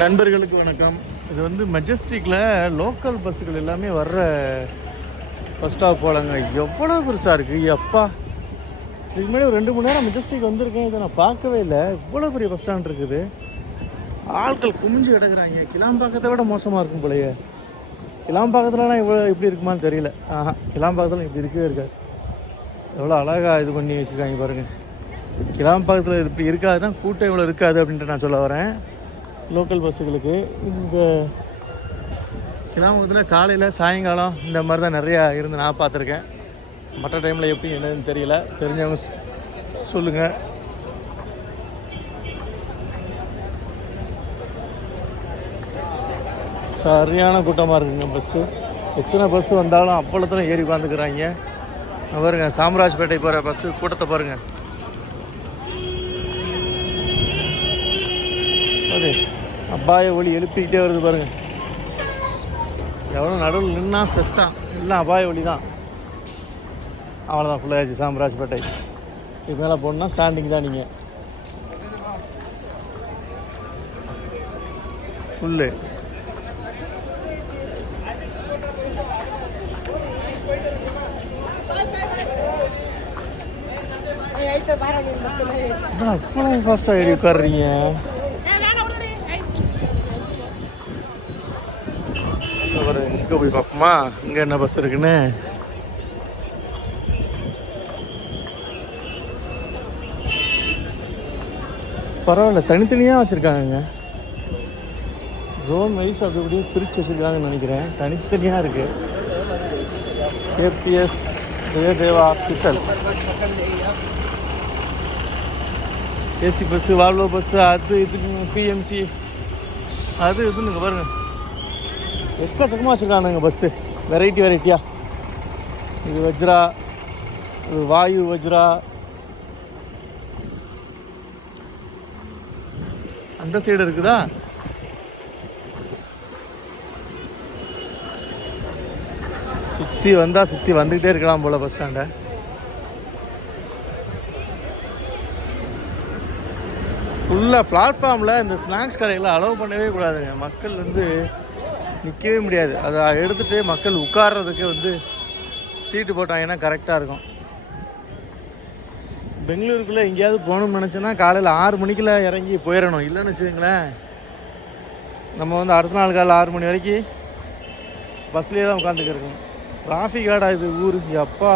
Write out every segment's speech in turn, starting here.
நண்பர்களுக்கு வணக்கம். இது வந்து மெஜஸ்டிக்கில் லோக்கல் பஸ்ஸுகள் எல்லாமே வர்ற பஸ் ஸ்டாப் போலங்க. எவ்வளோ பெருசாக இருக்குது எப்பா! இதுக்கு முன்னாடி ஒரு 2 மணி நேரம் மெஜஸ்டிக் வந்திருக்கேன். இதை நான் பார்க்கவே இல்லை. இவ்வளோ பெரிய பஸ் ஸ்டாண்ட் இருக்குது. ஆட்கள் குமிஞ்சு கிடக்குறாங்க. கிளாம்பாக்கத்தை விட மோசமாக இருக்கும் போலையே. கிளாம்பாக்கத்துலலாம் இப்படி இருக்குமான்னு தெரியல. கிளாம்பாக்கத்தில் இப்படி இருக்கவே இருக்காது. எவ்வளோ அழகாக இது பண்ணி வச்சுருக்காங்க பாருங்கள். கிளாம்பாக்கத்தில் இப்படி இருக்காதுன்னா கூட்டம் இவ்வளோ இருக்காது அப்படின்ட்டு நான் சொல்ல வரேன். லோக்கல் பஸ்ஸுகளுக்கு இங்கே கிளாம்பரத்தில் காலையில் சாயங்காலம் இந்த மாதிரி தான் நிறையா இருந்து நான் பார்த்துருக்கேன். மற்ற டைமில் எப்படி என்னதுன்னு தெரியல. தெரிஞ்சவங்க சொல்லுங்கள். சரியான கூட்டமாக இருக்குங்க பஸ்ஸு. எத்தனை பஸ்ஸு வந்தாலும் அப்பளத்தில் ஏறி உட்காந்துக்கிறாங்க. பாருங்க, சாம்ராஜ்பேட்டை போகிற பஸ்ஸு கூட்டத்தை பாருங்கள். அது அபாய ஒலி எழுப்பிக்கிட்டே வருது பாருங்கள். எவ்வளோ நடுவில் நின்னா செத்தான். எல்லாம் அபாய ஒலி தான். அவ்வளோதான், ஃபுல்லாகிடுச்சு சாம்ராஜ்பேட்டை. இது மேலே போகணுன்னா ஸ்டாண்டிங் தான். நீங்கள் ஃபுல்லு அவ்வளோ ஃபாஸ்ட்டாக ஏறி உட்காடுறீங்க. இங்கே போய் பார்ப்போமா இங்கே என்ன பஸ் இருக்குன்னு. பரவாயில்ல, தனித்தனியாக வச்சுருக்காங்க. ஜோன் வைஸ் அப்படி இப்படியே பிரித்து வச்சுருக்காங்கன்னு நினைக்கிறேன். தனித்தனியாக இருக்குது. KBS Jayadeva hospital, AC bus, Volvo bus, அது இதுன்னு பிஎம்சி, அது இதுன்னு பாருங்கள். எக்கச்சக்கமாக வச்சுருக்கானுங்க பஸ்ஸு. வெரைட்டியாக. இது வஜ்ரா, இது வாயு வஜ்ரா. அந்த சைடு இருக்குதா? சுற்றி வந்துக்கிட்டே இருக்கலாம் போல் பஸ் ஸ்டாண்டை. ஃபுல்லாக பிளாட்ஃபார்மில் இந்த ஸ்நாக்ஸ் கடைகளை அலோவ் பண்ணவே கூடாதுங்க. மக்கள் வந்து நிற்கவே முடியாது. அதை எடுத்துகிட்டு மக்கள் உட்கார்றதுக்கு வந்து சீட்டு போட்டாங்கன்னா கரெக்டாக இருக்கும். பெங்களூருக்குள்ளே எங்கேயாவது போகணும்னு நினச்சோன்னா காலையில் 6 மணிக்குள்ள இறங்கி போயிடணும். இல்லைன்னு வச்சுக்கோங்களேன், நம்ம வந்து அடுத்த நாள் காலையில் 6 மணி வரைக்கும் பஸ்லேயே தான் உட்காந்துக்கிருக்கணும். டிராஃபிக் ஆடாது இது ஊர். அப்பா,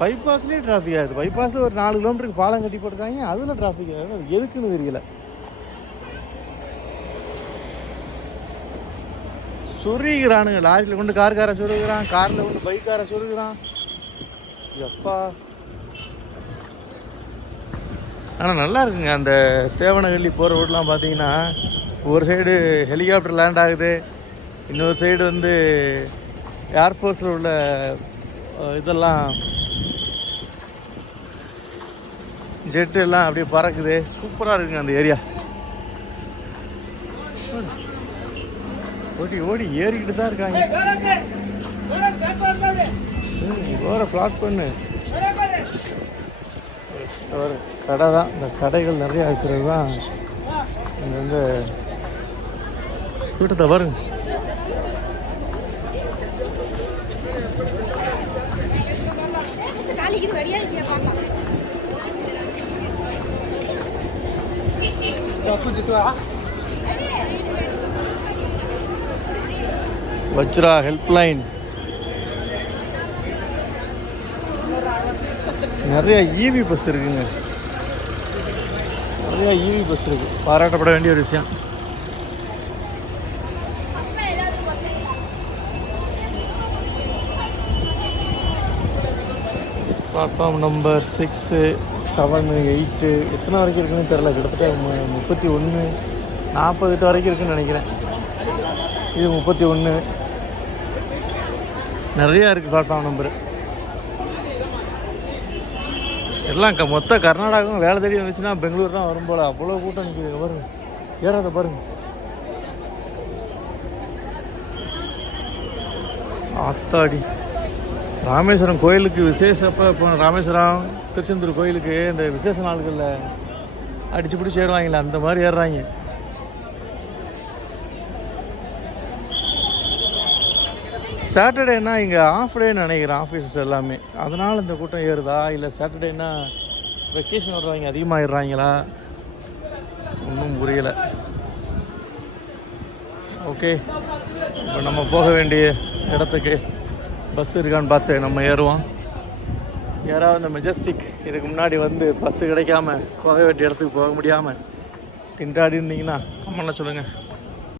பைபாஸ்லேயே டிராஃபிக் ஆகுது. பைபாஸில் ஒரு 4 கிலோமீட்டருக்கு பாலம் கட்டி போட்டிருக்காங்க. அதில் டிராஃபிக் ஆகுது. அது எதுக்குன்னு தெரியல. சொருகிறானுங்க. லாரியில் கொண்டு கார்காரன் சொருகிறான், காரில் கொண்டு பைக்காரன் சொருகிறான். எப்பா, ஆனால் நல்லா இருக்குங்க. அந்த தேவனஹள்ளி போகிற ரோடெலாம் பார்த்தீங்கன்னா ஒரு சைடு ஹெலிகாப்டர் லேண்ட் ஆகுது, இன்னொரு சைடு வந்து ஏர்ஃபோர்ஸில் உள்ள இதெல்லாம் ஜெட்டு எல்லாம் அப்படியே பறக்குது. சூப்பராக இருக்குங்க அந்த ஏரியா. ஓடி ஏறிக்கிட்டு தான் இருக்காங்க. ஓர பிளாட் பண்ணு கடை தான். இந்த கடைகள் நிறையா இருக்கிறது தான் இங்கே வந்து கூட்டத்தை பாருங்க. வஜ்ரா ஹெல்ப்லைன், நிறைய இவி பஸ் இருக்குங்க. நிறைய இவி பஸ் இருக்குது. பாராட்டப்பட வேண்டிய ஒரு விஷயம். பிளாட்ஃபார்ம் நம்பர் 6, 7, 8 எத்தனை வரைக்கும் இருக்குன்னு தெரில. கிட்டத்தட்ட 31, 48 வரைக்கும் இருக்குதுன்னு நினைக்கிறேன். இது 31. நிறையா இருக்குது பிளாட்ஃபார்ம் நம்பரு. எல்லாம் மொத்த கர்நாடகாவும் வேலை தேடி வந்துச்சுன்னா பெங்களூர் தான் வரும் போல். அவ்வளோ கூட்டம் நிற்கிது பாருங்க. ஏறாத பாருங்க. ஆத்தாடி, ராமேஸ்வரம் கோயிலுக்கு விசேஷப்போ இப்போ ராமேஸ்வரம் திருச்செந்தூர் கோயிலுக்கு இந்த விசேஷ நாள்களில் அடிச்சு பிடிச்சி ஏறுவாங்களே அந்த மாதிரி ஏறுறாங்க. சாட்டர்டேனா இங்கே ஆஃப் டே நினைக்கிறேன் ஆஃபீஸஸ் எல்லாமே, அதனால் இந்த கூட்டம் ஏறுதா இல்லை சாட்டர்டேனா வெக்கேஷன் வருவாங்க அதிகமாகிடுறாங்களா ஒன்றும் புரியலை. ஓகே, இப்போ நம்ம போக வேண்டிய இடத்துக்கு பஸ் இருக்கான்னு பார்த்து நம்ம ஏறுவோம். யாராவது இந்த மெஜஸ்டிக் இதுக்கு முன்னாடி வந்து பஸ்ஸு கிடைக்காம போக வேண்டிய இடத்துக்கு போக முடியாமல் திண்டாடி இருந்தீங்கன்னா கமெண்ட்ல சொல்லுங்கள்.